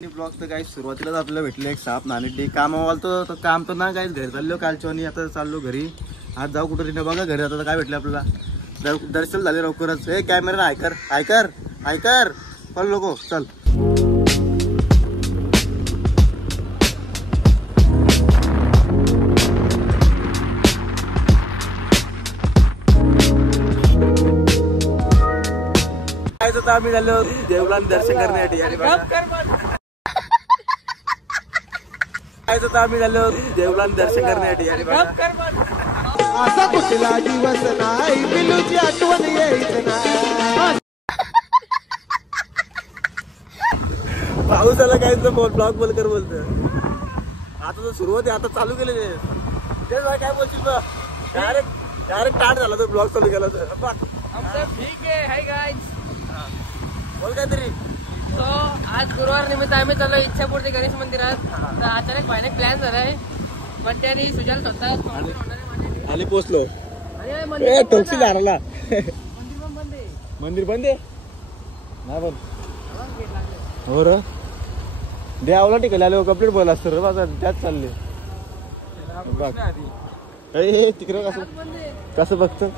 Blog तर काही सुरुवातीलाच आपल्याला भेटले एक साप नाणेटी कामावाल तो काम तर ना काही घरी चाललो कालच्या आणि आता चाललो घरी. आज जाऊ कुठं तिने बघा घरी आता काय भेटले आपल्याला दर्शन झाले लवकरच. हे कॅमेरा ऐकर ऐकर ऐकर पण लोक चल. आम्ही झालो देवळात दर्शन करण्यासाठी आम्ही झालो देवळात दर्शन करण्यासाठी असा कुठला दिवस नाही बिलूची आठवण येत नाही. पाऊस आला काय ब्लॉग बोल कर बोलत आता तर सुरुवात आहे आता चालू केले ते काय बोलशील डायरेक्ट डायरेक्ट स्टार्ट झाला तो ब्लॉग चालू केला तर ठीक आहे. हाय गाइस बोल काहीतरी. सो आज गुरुवार निमित्त आम्ही चाललो इच्छापूर्ती गणेश मंदिरात. तर अचानक भाईने प्लॅन झालाय पण त्याने सुजाल स्वतः आले पोचलो टोक्सी झाला मंदिर बंद आहे ना पण हो र देवाला टिकले आले कम्प्लीट बोल असतं रे माझा त्याच चालले तिकडे कसं बघतो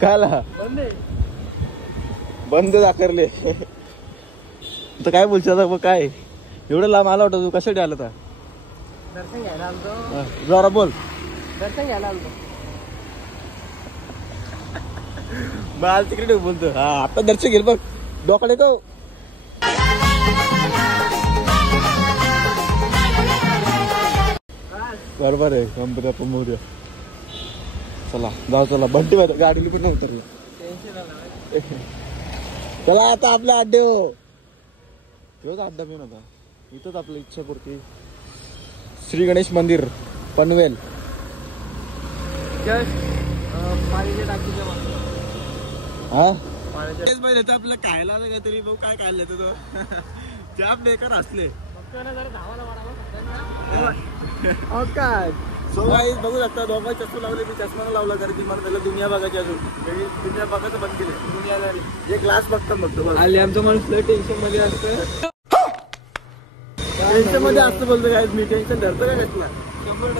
काला बंद दाखरले तर काय बोलशील आता मग काय एवढं लांब आला होता तू कशासाठी आला होता. दर्शन घ्यायला आलतो. जरा बोल. दर्शन घ्यायला आलतो बाल तिकडे बोलतो. हा आता दर्शन घेईल बघ डोकडे तो बरोबर आहे कंपनी आपण मोर्या. चला जाऊ चला बंटी गाडीला पण उतरलं. चला आता आपला अड्डे हो तेव्हाच अड्डा मेन होता इथंच आपलं इच्छापूर्ती श्री गणेश मंदिर पनवेल. हा आपल्याला खायला काहीतरी भाऊ काय खायला तो जाम बेकार असले काय. सो गाईस बघू शकता दोघं चष्मा लावले मी चष्मा लावला कारण की मला त्याला दुनिया बघायची अजून दुनिया बघायचं बंद केले. दुनिया जे क्लास बघतो आले आमचं माणूस टेन्शन मध्ये असतं. टेन्शन मध्ये असतं बोलतो काय मी टेन्शन धरतो काय कसला 100%.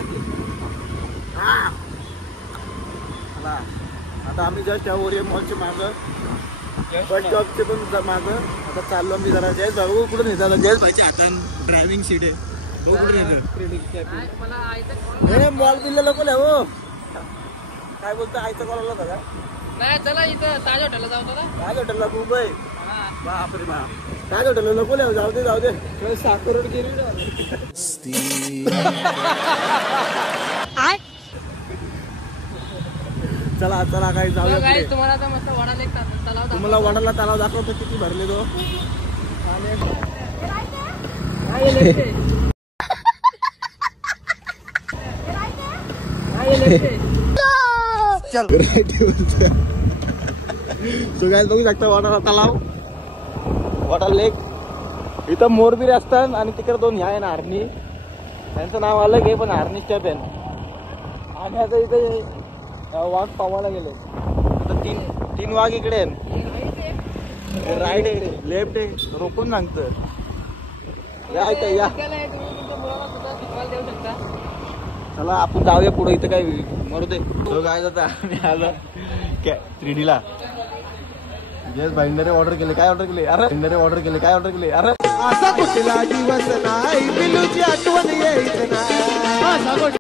आता आम्ही जस्ट त्या ओरियन मॉलच्या मागं बस स्टॉपचे पण मागं आता चाललो आम्ही जरा जयेश भाऊ कुठून येतात जयेश भाईच्या हातात ड्रायव्हिंग सीट आहे भाऊ कुठून येतं मॉल बिलला लोक हो काय बोलतो आईचा कॉल आला होता का नाही. चला इथं ताज हॉटेलला जाऊ ना. ताज हॉटेलला मुंबई बापरे बा ताज हॉटेलला नको लिहा जाऊ दे जाऊ दे साखर रोड गेली चला चला काही जाऊया. तुम्हाला आता मस्त वडा लेक तलाव तुम्हाला वडाला तलाव दाखवतो किती भरले तो. चल सो गाइस बघू शकता वडाला तलाव वॉटर लेक. इथं मोरबिरे असतात आणि तिकडे दोन ह्या आहे ना हरणी त्यांचं नाव अलग आहे पण हरणी स्टेप आहे. आणि आता इथे वाघ पावायला गेले आता तीन वाघ इकडे आहे राईट आहे लेफ्ट आहे रोखून सांगतं या. चला आपण जाऊया पुढे इथं काय मरू दे. काय जाता आम्ही आलो 3D ला. येस भाईंडरे ऑर्डर केले काय ऑर्डर केले अरे भाईंडरे ऑर्डर केले काय ऑर्डर केले अरे असा कुठला दिवस नाही बिलूची आठवण येत नाही.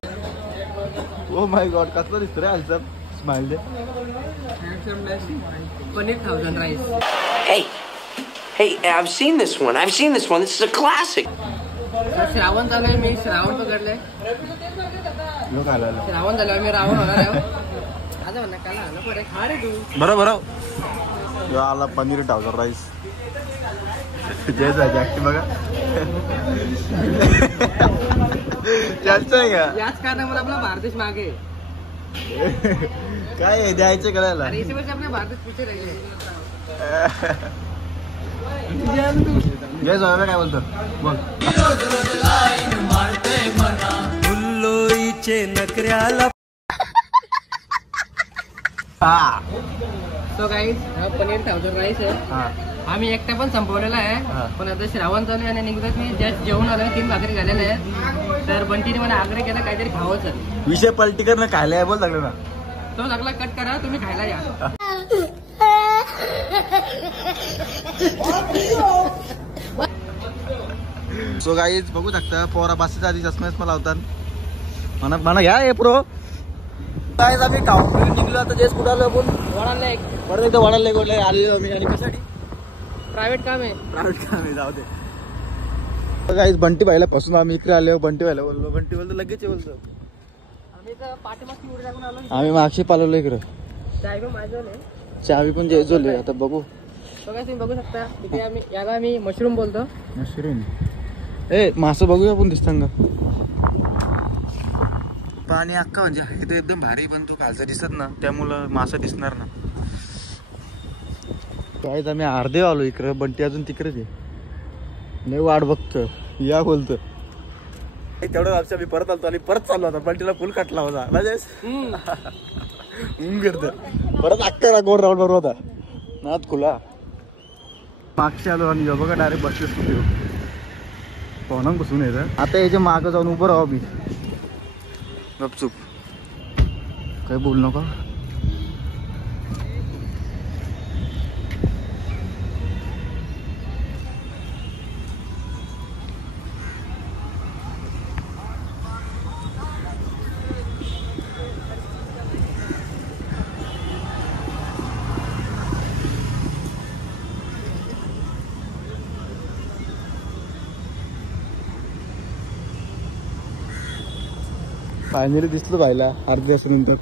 ओ माय गॉड कसलं दिसतं रे आलसम स्माइल दे. Paneer 1000 rice. Hey, I've seen this one. This is a classic. Shravan चालू आहे. मी श्रावण पकडलंय. लोक आला श्रावण झालं मी रावण होणार आहे. आता म्हणा काला आलं बरं खा रे तू बरोबर आला पनीर 1000 राईस जय जाय बघा आहे का याच कारणामुळे आपला भारत मागे काय द्यायचं करायला आपल्या भारत पिछे राहिले. जय जाय काय बोलतो बोल. नकऱ्याला तो गाइस पनीर 1000 राईस आहे. आम्ही एकटा पण संपवलेला हा. आहे, पण आता श्रावण चालू आहे आणि निघतात मी जस्ट जेवून आलो, 3 भाकरी झालेल्या आहेत. तर बंटीने मला आग्रह केला काहीतरी खावंच. विषय पलटी करणं खायला आहे बोल लागलं ना. तो लागला कट करा, तुम्ही खायला या. सो गाईज बघू शकता पोरा बसायच्या आधी चष्मा लावतात. म्हणा घ्या हे प्रो काय आम्ही निघलो आता जे कुठं आलो आपण वडाला एक परत एकदा वाढायला गोडले आलेलो मी. आणि कशासाठी प्रायव्हेट काम आहे. प्रायव्हेट काम आहे, जाऊ दे. गाईज बंटी भाईला पासून आम्ही इकडे आलो. बंटी भाईला बोललो, बंटी बोलतो लगेच बोलतो. आम्ही तर पाठीमागची उडी टाकून आलो. आम्ही मागशी पालवलो इकडं. चाय पण माझं नाही, चावी पण जेजोले. आता बघू बघा तुम्ही बघू शकता तिथे आम्ही याला आम्ही मशरूम बोलतो. मशरूम. ए मासं बघूया आपण दिसतं का. पाणी अख्खा म्हणजे इथे एकदम भारी, पण तो खालचा दिसत ना त्यामुळं मासा दिसणार ना. काय आम्ही अर्धे आलो इकडं. बंटी अजून तिकडेच आहे. नाही वाट बघतो या बोलतो. तेवढं लक्षात मी परत आलतो आणि परत चाललो होता. बंटीला फुल कटला होता राजेश. गिरत परत अख्खा गोड राऊंड बरोबर होता नात खुला. मागशी आलो आणि बघा डायरेक्ट बसले पवनांग बसून येतं. आता याच्या मागं जाऊन उभं राहा मी गपचूप, काही बोल नका. फायनली दिसलं पाहिला अर्ध्या तासानंतर.